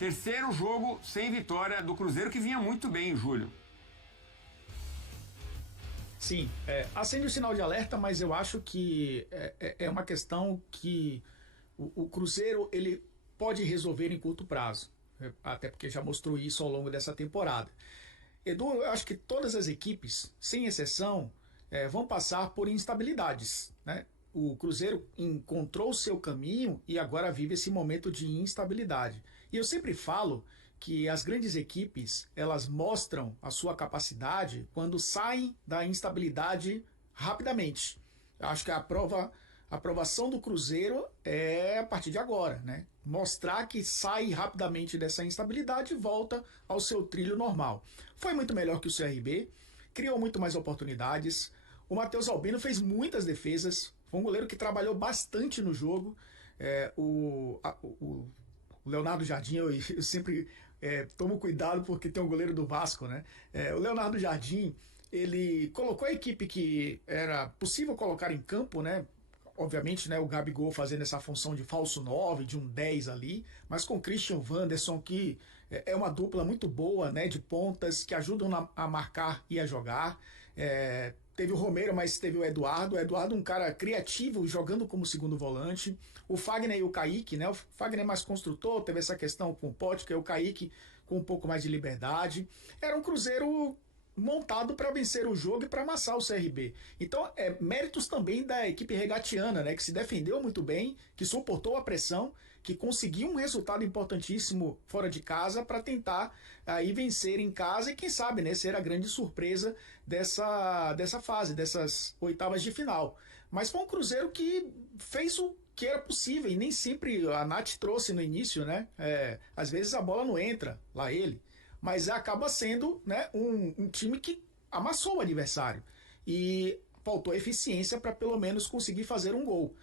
Terceiro jogo sem vitória do Cruzeiro, que vinha muito bem, Júlio. Sim, acende o sinal de alerta, mas eu acho que é uma questão que o Cruzeiro ele pode resolver em curto prazo, até porque já mostrou isso ao longo dessa temporada. Edu, eu acho que todas as equipes, sem exceção, vão passar por instabilidades, né? O Cruzeiro encontrou o seu caminho e agora vive esse momento de instabilidade. E eu sempre falo que as grandes equipes elas mostram a sua capacidade quando saem da instabilidade rapidamente. Eu acho que a aprovação do Cruzeiro é a partir de agora, né? Mostrar que sai rapidamente dessa instabilidade e volta ao seu trilho normal. Foi muito melhor que o CRB, criou muito mais oportunidades. O Matheus Albino fez muitas defesas, foi um goleiro que trabalhou bastante no jogo. O Leonardo Jardim, eu sempre tomo cuidado porque tem um goleiro do Vasco, né? O Leonardo Jardim, ele colocou a equipe que era possível colocar em campo, né? Obviamente, né, o Gabigol fazendo essa função de falso 9, de um 10 ali, mas com o Christian Wanderson, que é uma dupla muito boa, né, de pontas, que ajudam a marcar e a jogar. Teve o Romero, mas teve o Eduardo. O Eduardo, um cara criativo, jogando como segundo volante. O Fagner e o Kaique, né? O Fagner é mais construtor, teve essa questão com o Potker, o Kaique com um pouco mais de liberdade. Era um Cruzeiro montado para vencer o jogo e para amassar o CRB. Então, méritos também da equipe regatiana, né, que se defendeu muito bem, que suportou a pressão, que conseguiu um resultado importantíssimo fora de casa para tentar aí vencer em casa e quem sabe, né, ser a grande surpresa dessa fase, dessas oitavas de final. Mas foi um Cruzeiro que fez o que era possível e nem sempre a Nath trouxe no início, né? Às vezes a bola não entra, lá ele, mas acaba sendo, né, um time que amassou o adversário e faltou eficiência para pelo menos conseguir fazer um gol.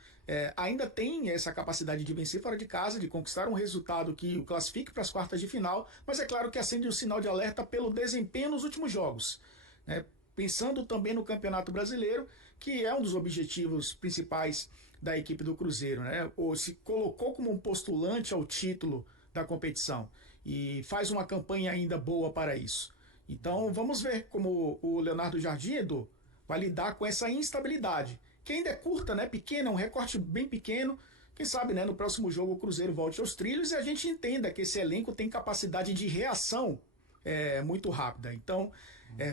Ainda tem essa capacidade de vencer fora de casa, de conquistar um resultado que o classifique para as quartas de final, mas é claro que acende o sinal de alerta pelo desempenho nos últimos jogos, né? Pensando também no Campeonato Brasileiro, que é um dos objetivos principais da equipe do Cruzeiro, né? Ou se colocou como um postulante ao título da competição e faz uma campanha ainda boa para isso. Então vamos ver como o Leonardo Jardim, Edu, vai lidar com essa instabilidade, que ainda é curta, né? Pequena, um recorte bem pequeno. Quem sabe, né, no próximo jogo o Cruzeiro volte aos trilhos e a gente entenda que esse elenco tem capacidade de reação muito rápida. Então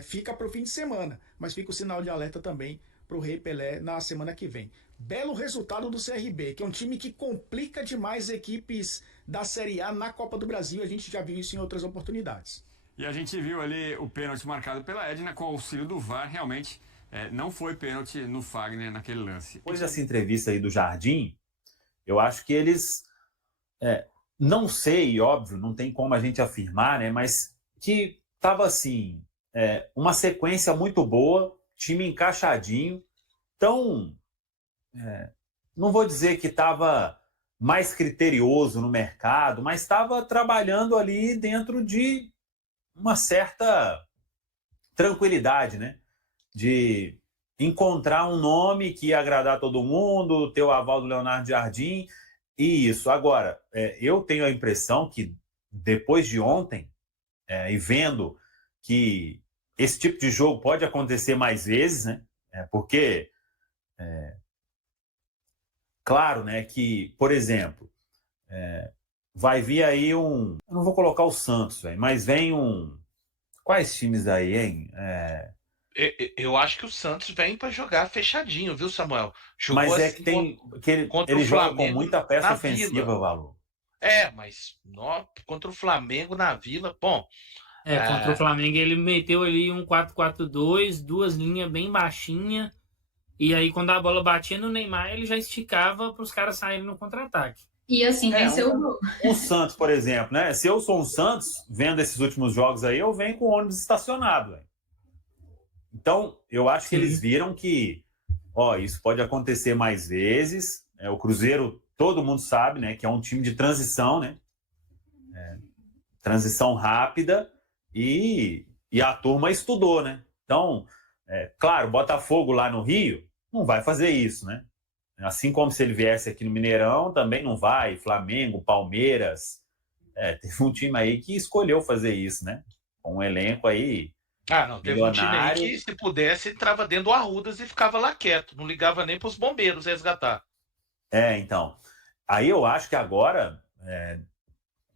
fica para o fim de semana, mas fica o sinal de alerta também para o Rei Pelé na semana que vem. Belo resultado do CRB, que é um time que complica demais equipes da Série A na Copa do Brasil. A gente já viu isso em outras oportunidades. E a gente viu ali o pênalti marcado pela Edna com o auxílio do VAR. Realmente não foi pênalti no Fagner naquele lance. Depois dessa entrevista aí do Jardim, eu acho que eles... não sei, óbvio, não tem como a gente afirmar, né? Mas que tava assim, uma sequência muito boa, time encaixadinho. Então, não vou dizer que estava mais criterioso no mercado, mas estava trabalhando ali dentro de uma certa tranquilidade, né? De encontrar um nome que ia agradar todo mundo, ter o aval do Leonardo Jardim e isso. Agora, eu tenho a impressão que depois de ontem, e vendo que esse tipo de jogo pode acontecer mais vezes, né? Porque claro, né, que, por exemplo, vai vir aí eu não vou colocar o Santos, mas vem quais times aí, hein? Eu acho que o Santos vem para jogar fechadinho, viu, Samuel? Jogou mas assim ele joga com muita peça ofensiva, Valor. Mas contra o Flamengo na Vila, bom... Contra o Flamengo ele meteu ali um 4-4-2, duas linhas bem baixinhas, e aí quando a bola batia no Neymar, ele já esticava para os caras saírem no contra-ataque. E assim, venceu o Santos, por exemplo, né? Se eu sou um Santos, vendo esses últimos jogos aí, eu venho com o ônibus estacionado, véio. Então, eu acho que eles viram que isso pode acontecer mais vezes. O Cruzeiro, todo mundo sabe, né, que é um time de transição, né? Transição rápida e a turma estudou, né? Então, claro, Botafogo lá no Rio não vai fazer isso, né? Assim como se ele viesse aqui no Mineirão, também não vai. Flamengo, Palmeiras, Teve um time aí que escolheu fazer isso, né? Com um elenco aí Não, teve um time aí milionário. que, se pudesse, entrava dentro do Arrudas e ficava lá quieto, não ligava nem para os bombeiros resgatar. Então. Aí eu acho que agora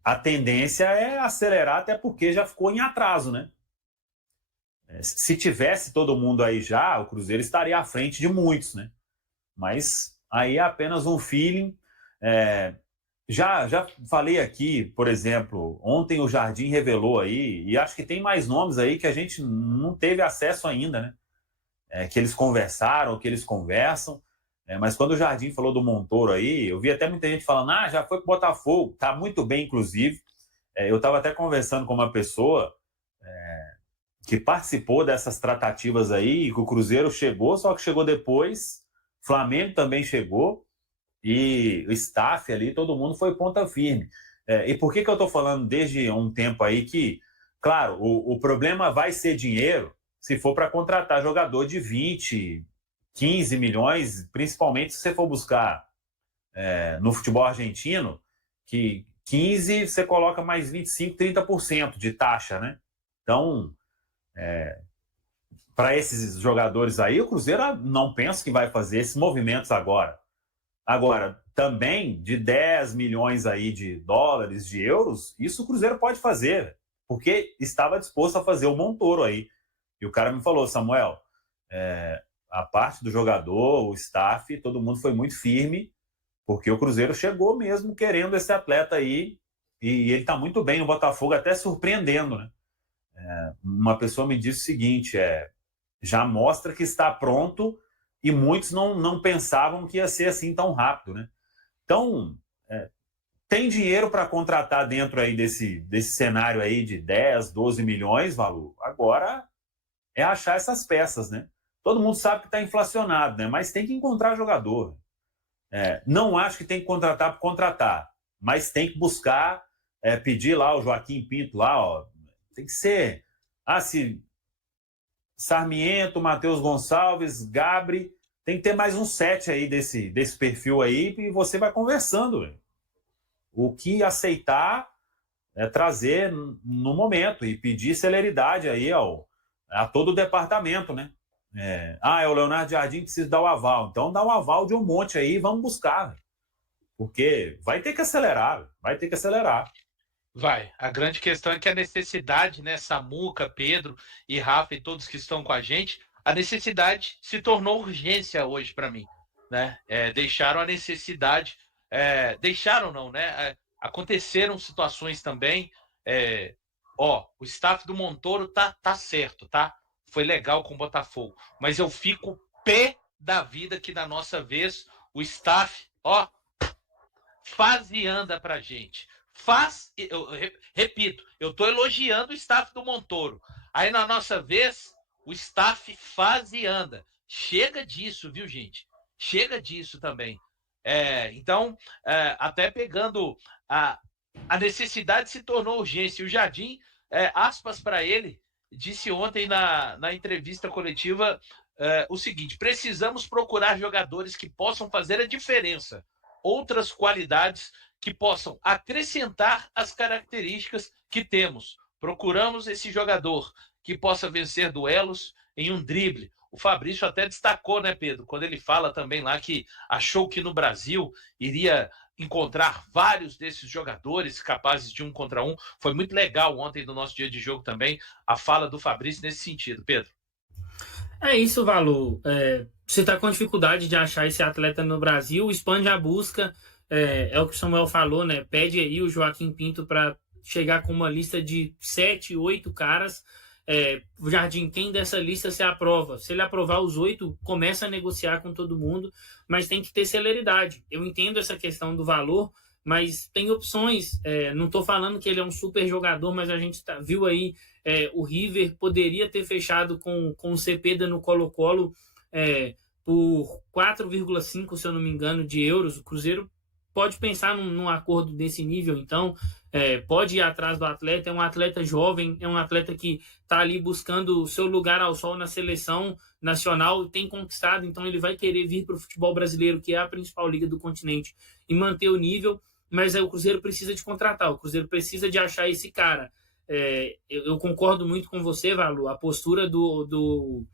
a tendência é acelerar, até porque já ficou em atraso, né? Se tivesse todo mundo aí já, o Cruzeiro estaria à frente de muitos, né? Mas aí é apenas um feeling. Já falei aqui, por exemplo, ontem o Jardim revelou aí, e acho que tem mais nomes aí que a gente não teve acesso ainda, né? Que eles conversaram, que eles conversam. Mas quando o Jardim falou do Montoro aí, eu vi até muita gente falando, já foi pro Botafogo, tá muito bem, inclusive. Eu estava até conversando com uma pessoa que participou dessas tratativas aí, e que o Cruzeiro chegou, só que chegou depois, Flamengo também chegou, e o staff ali, todo mundo foi ponta firme. E por que eu estou falando desde um tempo aí que, claro, o problema vai ser dinheiro se for para contratar jogador de 20, 15 milhões, principalmente se você for buscar no futebol argentino, que 15 você coloca mais 25, 30% de taxa, né? Então, para esses jogadores aí, o Cruzeiro não pensa que vai fazer esses movimentos agora. Agora, também de 10 milhões aí de dólares, de euros, isso o Cruzeiro pode fazer, porque estava disposto a fazer o Montoro aí. E o cara me falou, Samuel, a parte do jogador, o staff, todo mundo foi muito firme, porque o Cruzeiro chegou mesmo querendo esse atleta aí, e ele está muito bem no Botafogo, até surpreendendo, né? Uma pessoa me disse o seguinte, já mostra que está pronto, e muitos não pensavam que ia ser assim tão rápido, né? Então, tem dinheiro para contratar dentro aí desse cenário aí de 10, 12 milhões, Valu. Agora é achar essas peças, né? Todo mundo sabe que está inflacionado, né? Mas tem que encontrar jogador. Não acho que tem que contratar por contratar, mas tem que buscar, pedir lá o Joaquim Pinto lá, ó, tem que ser, se Sarmiento, Matheus Gonçalves, Gabri, tem que ter mais um set aí desse perfil aí e você vai conversando. Véio. O que aceitar é trazer no momento e pedir celeridade aí a todo o departamento, né? O Leonardo Jardim precisa dar o aval. Então dá o aval de um monte aí e vamos buscar. Véio. Porque vai ter que acelerar, vai ter que acelerar. Vai. A grande questão é que a necessidade, né, Samuca, Pedro e Rafa e todos que estão com a gente, a necessidade se tornou urgência hoje para mim, né? Deixaram a necessidade, deixaram não, né? Aconteceram situações também. O staff do Montoro tá certo, tá? Foi legal com o Botafogo, mas eu fico pé da vida que na nossa vez o staff, faz e anda pra gente. Eu repito, eu estou elogiando o staff do Montoro. Aí, na nossa vez, o staff faz e anda. Chega disso, viu, gente? Chega disso também. Então, até pegando a necessidade se tornou urgência. O Jardim, aspas para ele, disse ontem na entrevista coletiva o seguinte: precisamos procurar jogadores que possam fazer a diferença. Outras qualidades que possam acrescentar as características que temos. Procuramos esse jogador que possa vencer duelos em um drible. O Fabrício até destacou, né, Pedro, quando ele fala também lá que achou que no Brasil iria encontrar vários desses jogadores capazes de 1 contra 1. Foi muito legal ontem no nosso dia de jogo também a fala do Fabrício nesse sentido, Pedro. É isso, Valor. Você está com dificuldade de achar esse atleta no Brasil, expande a busca. É o que o Samuel falou, né? Pede aí o Joaquim Pinto para chegar com uma lista de 7, 8 caras. O Jardim, quem dessa lista se aprova? Se ele aprovar os 8, começa a negociar com todo mundo, mas tem que ter celeridade. Eu entendo essa questão do valor, mas tem opções. Não estou falando que ele é um super jogador, mas a gente viu aí o River poderia ter fechado com o Cepeda no Colo-Colo por 4,5, se eu não me engano, de euros. O Cruzeiro pode pensar num acordo desse nível, então pode ir atrás do atleta. É um atleta jovem, é um atleta que está ali buscando o seu lugar ao sol na seleção nacional, tem conquistado, então ele vai querer vir para o futebol brasileiro, que é a principal liga do continente, e manter o nível. mas aí o Cruzeiro precisa de contratar, o Cruzeiro precisa de achar esse cara. Eu concordo muito com você, Valu, a postura do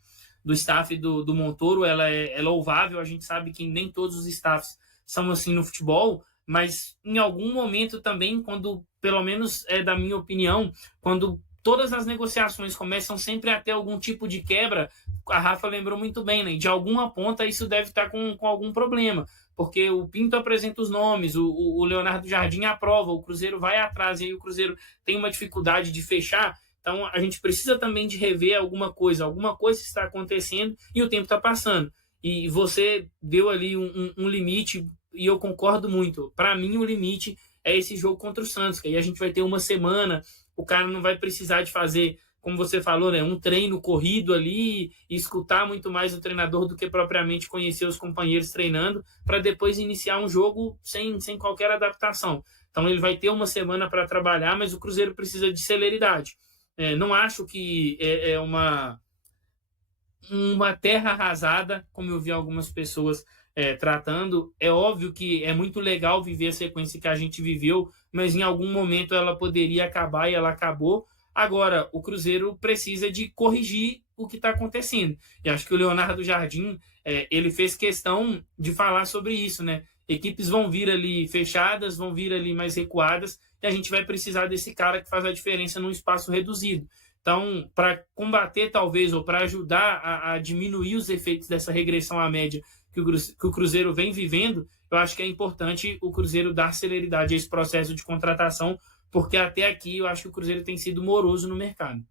staff do Montoro, ela é louvável, a gente sabe que nem todos os staffs são assim no futebol, mas em algum momento também, quando, pelo menos é da minha opinião, quando todas as negociações começam sempre a ter algum tipo de quebra, a Rafa lembrou muito bem, né? De alguma ponta isso deve estar com algum problema, porque o Pinto apresenta os nomes, o Leonardo Jardim aprova, o Cruzeiro vai atrás, e aí o Cruzeiro tem uma dificuldade de fechar. Então a gente precisa também de rever alguma coisa está acontecendo e o tempo está passando. E você deu ali um limite, e eu concordo muito. Para mim, o limite é esse jogo contra o Santos, que aí a gente vai ter uma semana, o cara não vai precisar de fazer, como você falou, né, um treino corrido ali, e escutar muito mais o treinador do que propriamente conhecer os companheiros treinando, para depois iniciar um jogo sem qualquer adaptação. Então ele vai ter uma semana para trabalhar, mas o Cruzeiro precisa de celeridade. Não acho que é uma terra arrasada, como eu vi algumas pessoas tratando. É óbvio que é muito legal viver a sequência que a gente viveu, mas em algum momento ela poderia acabar, e ela acabou. Agora, o Cruzeiro precisa de corrigir o que está acontecendo. E acho que o Leonardo Jardim, ele fez questão de falar sobre isso, né? Equipes vão vir ali fechadas, vão vir ali mais recuadas, e a gente vai precisar desse cara que faz a diferença num espaço reduzido. Então, para combater talvez, ou para ajudar a diminuir os efeitos dessa regressão à média que o Cruzeiro vem vivendo, eu acho que é importante o Cruzeiro dar celeridade a esse processo de contratação, porque até aqui eu acho que o Cruzeiro tem sido moroso no mercado.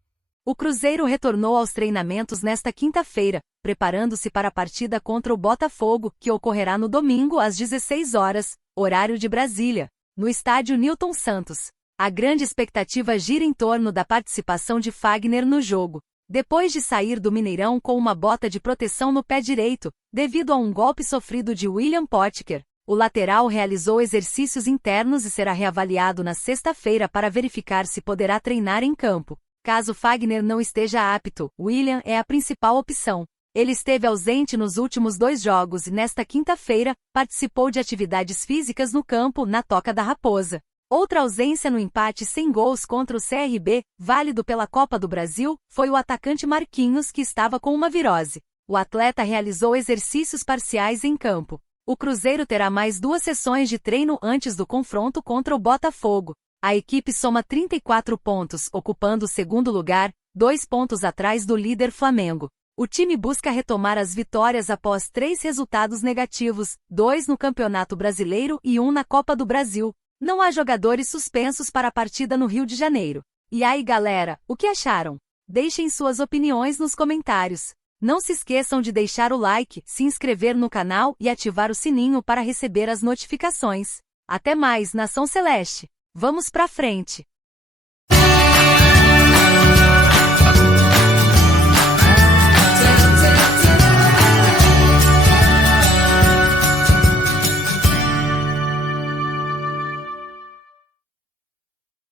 O Cruzeiro retornou aos treinamentos nesta quinta-feira, preparando-se para a partida contra o Botafogo, que ocorrerá no domingo às 16 horas, horário de Brasília, no estádio Newton Santos. A grande expectativa gira em torno da participação de Fagner no jogo. Depois de sair do Mineirão com uma bota de proteção no pé direito, devido a um golpe sofrido de William Potker, o lateral realizou exercícios internos e será reavaliado na sexta-feira para verificar se poderá treinar em campo. Caso Fagner não esteja apto, William é a principal opção. Ele esteve ausente nos últimos 2 jogos e nesta quinta-feira, participou de atividades físicas no campo na Toca da Raposa. Outra ausência no empate sem gols contra o CRB, válido pela Copa do Brasil, foi o atacante Marquinhos, que estava com uma virose. O atleta realizou exercícios parciais em campo. O Cruzeiro terá mais 2 sessões de treino antes do confronto contra o Botafogo. A equipe soma 34 pontos, ocupando o segundo lugar, 2 pontos atrás do líder Flamengo. O time busca retomar as vitórias após 3 resultados negativos, 2 no Campeonato Brasileiro e 1 na Copa do Brasil. Não há jogadores suspensos para a partida no Rio de Janeiro. E aí, galera, o que acharam? Deixem suas opiniões nos comentários. Não se esqueçam de deixar o like, se inscrever no canal e ativar o sininho para receber as notificações. Até mais, Nação Celeste! Vamos pra frente!